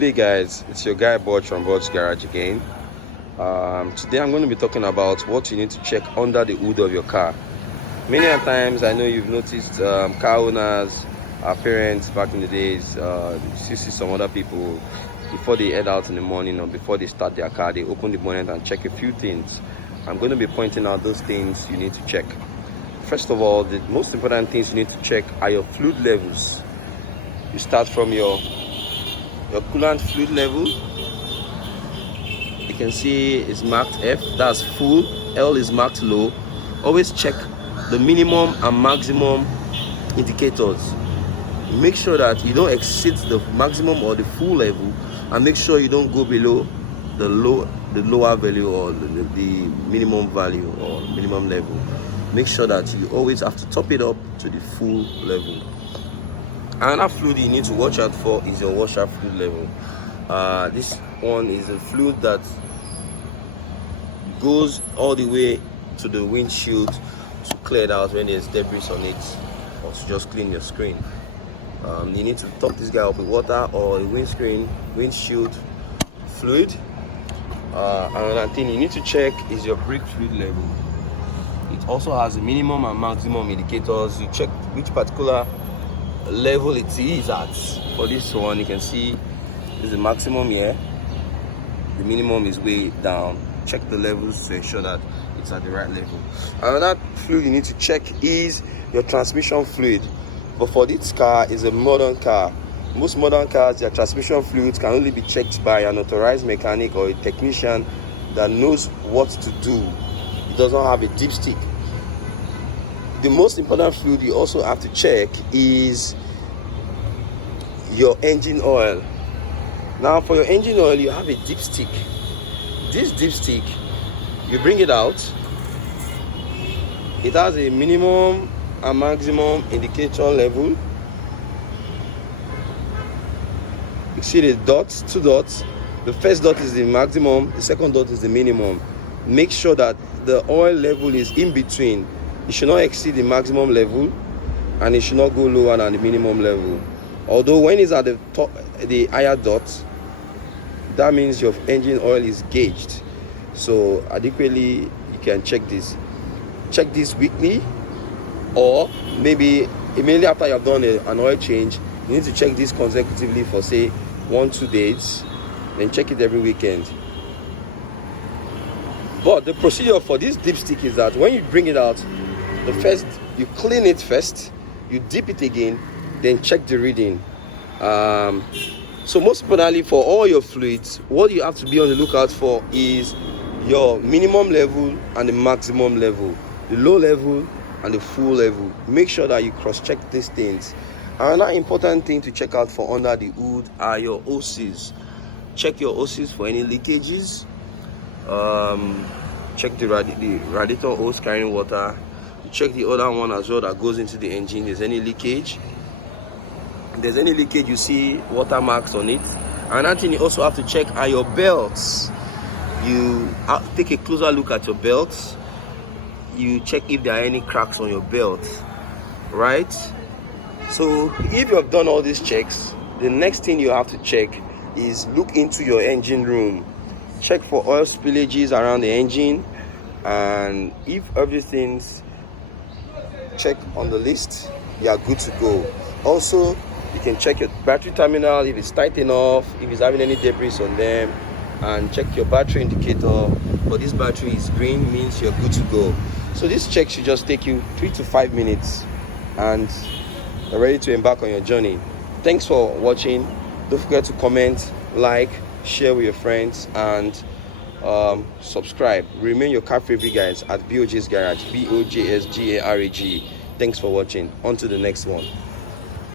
Hey guys, it's your guy BOJ from BOJ Garage again. Today I'm going to be talking about what you need to check under the hood of your car. Many a times I know you've noticed car owners, our parents back in the days, you see some other people before they head out in the morning or before they start their car, they open the bonnet and check a few things. I'm going to be pointing out those things you need to check. First of all, the most important things you need to check are your fluid levels. You start from your coolant fluid level. You can see it's marked F, that's full. L is marked low. Always check the minimum and maximum indicators. Make sure that you don't exceed the maximum or the full level, and make sure you don't go below the lower value or the minimum value or minimum level. Make sure that you always have to top it up to the full level. Another fluid you need to watch out for is your washer fluid level. This one is a fluid that goes all the way to the windshield to clear it out when there's debris on it, or to just clean your screen. You need to top this guy up with water or a windshield fluid. Another thing you need to check is your brake fluid level. It also has a minimum and maximum indicators. You check which particular level it is at. For this one, you can see this is the maximum here, the minimum is way down. Check the levels to ensure that it's at the right level. Another fluid you need to check is your transmission fluid. But for this car, is a modern car. Most modern cars, their transmission fluids can only be checked by an authorized mechanic or a technician that knows what to do. It does not have a dipstick. The most important fluid you also have to check is your engine oil. Now for your engine oil, you have a dipstick. This dipstick, you bring it out. It has a minimum and maximum indicator level. You see the dots, two dots. The first dot is the maximum, the second dot is the minimum. Make sure that the oil level is in between. It should not exceed the maximum level, and it should not go lower than the minimum level. Although when it's at the top, the higher dot, that means your engine oil is gauged. So adequately, you can check this. Check this weekly, or maybe immediately after you have done an oil change, you need to check this consecutively for say 1-2 days. Then check it every weekend. But the procedure for this dipstick is that when you bring it out, you clean it first, you dip it again, then check the reading. So most importantly, for all your fluids, what you have to be on the lookout for is your minimum level and the maximum level, the low level and the full level. Make sure that you cross-check these things. Another important thing to check out for under the hood are your hoses. Check your hoses for any leakages. Check the radiator hose carrying water. Check the other one as well that goes into the engine. Is any leakage? If there's any leakage, you see watermarks on it. Another thing you also have to check are your belts. You take a closer look at your belts. You check if there are any cracks on your belt, right? So if you have done all these checks, the next thing you have to check is look into your engine room. Check for oil spillages around the engine, and if everything's checked on the list, you are good to go. Also, you can check your battery terminal if it's tight enough, if it's having any debris on them, and check your battery indicator. But this battery is green, means you're good to go. So this check should just take you 3 to 5 minutes, and you're ready to embark on your journey. Thanks for watching. Don't forget to comment, like, share with your friends, and subscribe. Remain your car favorite guys at BOJ's Garage, BOJSGARAG. Thanks for watching. On to the next one.